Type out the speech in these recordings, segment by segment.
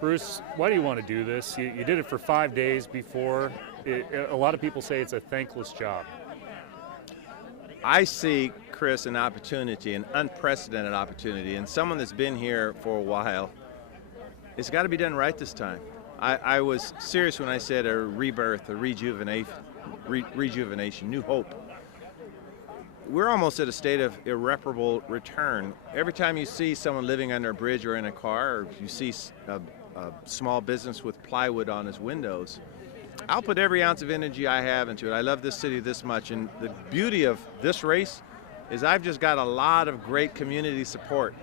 Bruce, why do you want to do this? You did it for 5 days before. A lot of people say it's a thankless job. I see, Chris, an opportunity, an unprecedented opportunity, and someone that's been here for a while. It's got to be done right this time. I was serious when I said a rebirth, a rejuvenation, new hope. We're almost at a state of irreparable return. Every time you see someone living under a bridge or in a car, or you see a small business with plywood on his windows, I'll put every ounce of energy I have into it. I love this city this much, and the beauty of this race is I've just got a lot of great community support.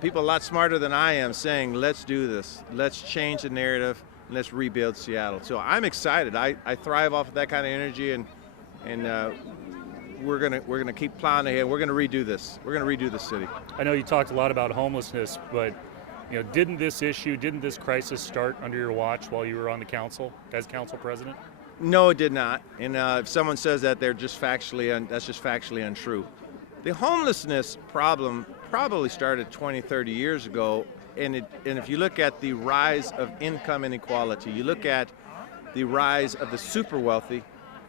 People a lot smarter than I am saying, let's do this, let's change the narrative, and let's rebuild Seattle. So I'm excited. I thrive off of that kind of energy, and we're gonna keep plowing ahead. We're gonna redo this. We're gonna redo the city. I know you talked a lot about homelessness, but didn't this crisis start under your watch while you were on the council as council president? No, it did not. And if someone says that, that's just factually untrue. The homelessness problem probably started 20, 30 years ago. And if you look at the rise of income inequality, you look at the rise of the super wealthy,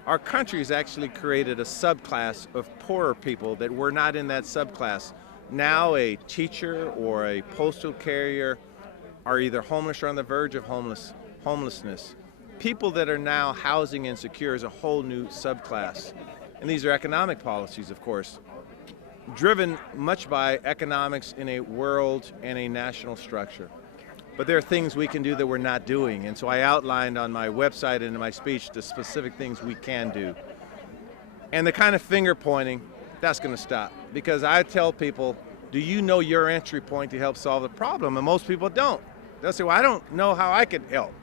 our country has actually created a subclass of poorer people that were not in that subclass. Now a teacher or a postal carrier are either homeless or on the verge of homelessness. People that are now housing insecure is a whole new subclass. And these are economic policies, of course, driven much by economics in a world and a national structure. But there are things we can do that we're not doing. And so I outlined on my website and in my speech the specific things we can do. And the kind of finger pointing, that's going to stop. Because I tell people, do you know your entry point to help solve the problem? And most people don't. They'll say, well, I don't know how I can help.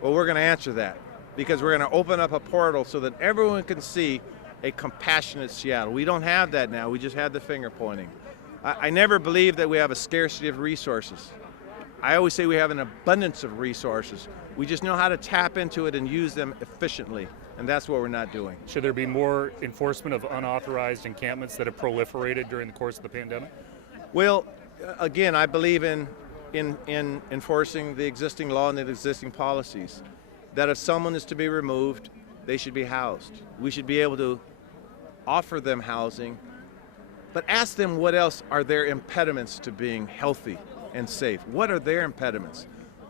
Well, we're going to answer that because we're going to open up a portal so that everyone can see a compassionate Seattle. We don't have that now. We just have the finger pointing. I never believe that we have a scarcity of resources. I always say we have an abundance of resources. We just know how to tap into it and use them efficiently. And that's what we're not doing. Should there be more enforcement of unauthorized encampments that have proliferated during the course of the pandemic? Well, again, I believe in enforcing the existing law and the existing policies. That if someone is to be removed, they should be housed. We should be able to offer them housing, but ask them what else are their impediments to being healthy and safe. What are their impediments?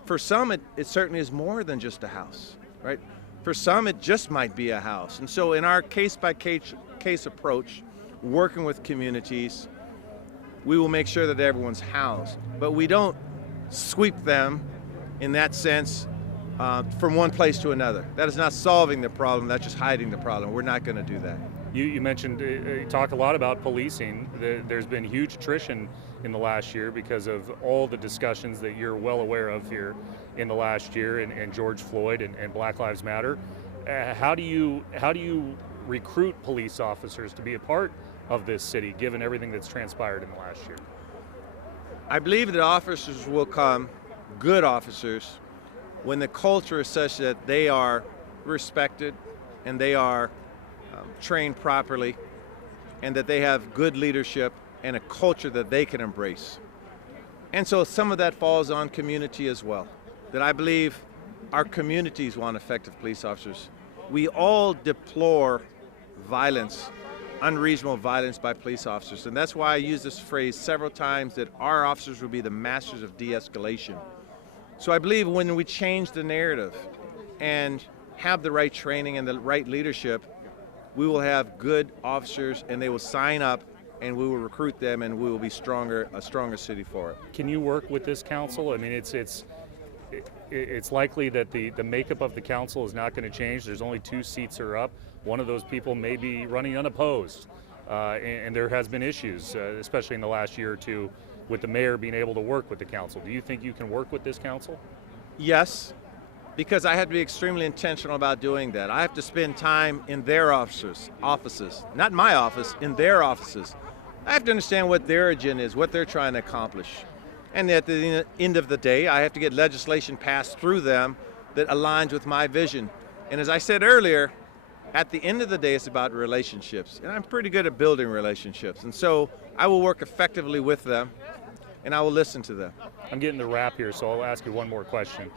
For some, it certainly is more than just a house, right? For some, it just might be a house. And so in our case-by-case approach, working with communities, we will make sure that everyone's housed. But we don't sweep them in that sense from one place to another. That is not solving the problem, that's just hiding the problem. We're not going to do that. You mentioned, you talk a lot about policing. There's been huge attrition in the last year because of all the discussions that you're well aware of here in the last year, and George Floyd and Black Lives Matter. How do you recruit police officers to be a part of this city, given everything that's transpired in the last year? I believe that officers will come, good officers, when the culture is such that they are respected and they are trained properly, and that they have good leadership and a culture that they can embrace. And so some of that falls on community as well, that I believe our communities want effective police officers. We all deplore violence, unreasonable violence by police officers, and that's why I use this phrase several times, that our officers will be the masters of de-escalation. So I believe when we change the narrative and have the right training and the right leadership, we will have good officers and they will sign up and we will recruit them and we will be a stronger city for it. Can you work with this council? I mean, it's likely that the makeup of the council is not going to change. There's only 2 seats are up. One of those people may be running unopposed. And there has been issues, especially in the last year or two, with the mayor being able to work with the council. Do you think you can work with this council? Yes, because I have to be extremely intentional about doing that. I have to spend time in their offices, not my office, in their offices. I have to understand what their agenda is, what they're trying to accomplish. And at the end of the day, I have to get legislation passed through them that aligns with my vision. And as I said earlier, at the end of the day, it's about relationships. And I'm pretty good at building relationships. And so I will work effectively with them. and I will listen to them. I'm getting the wrap here, so I'll ask you one more question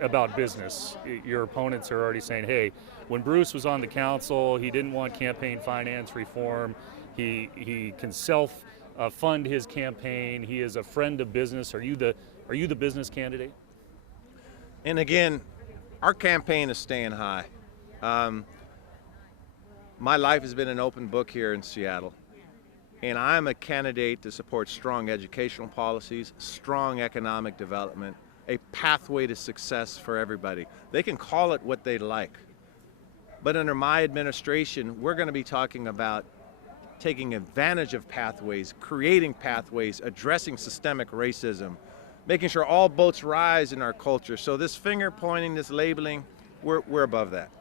about business. Your opponents are already saying, hey, when Bruce was on the council, he didn't want campaign finance reform. He can self-fund his campaign. He is a friend of business. Are you the business candidate? And again, our campaign is staying high. My life has been an open book here in Seattle. And I'm a candidate to support strong educational policies, strong economic development, a pathway to success for everybody. They can call it what they like. But under my administration, we're going to be talking about taking advantage of pathways, creating pathways, addressing systemic racism, making sure all boats rise in our culture. So this finger pointing, this labeling, we're above that.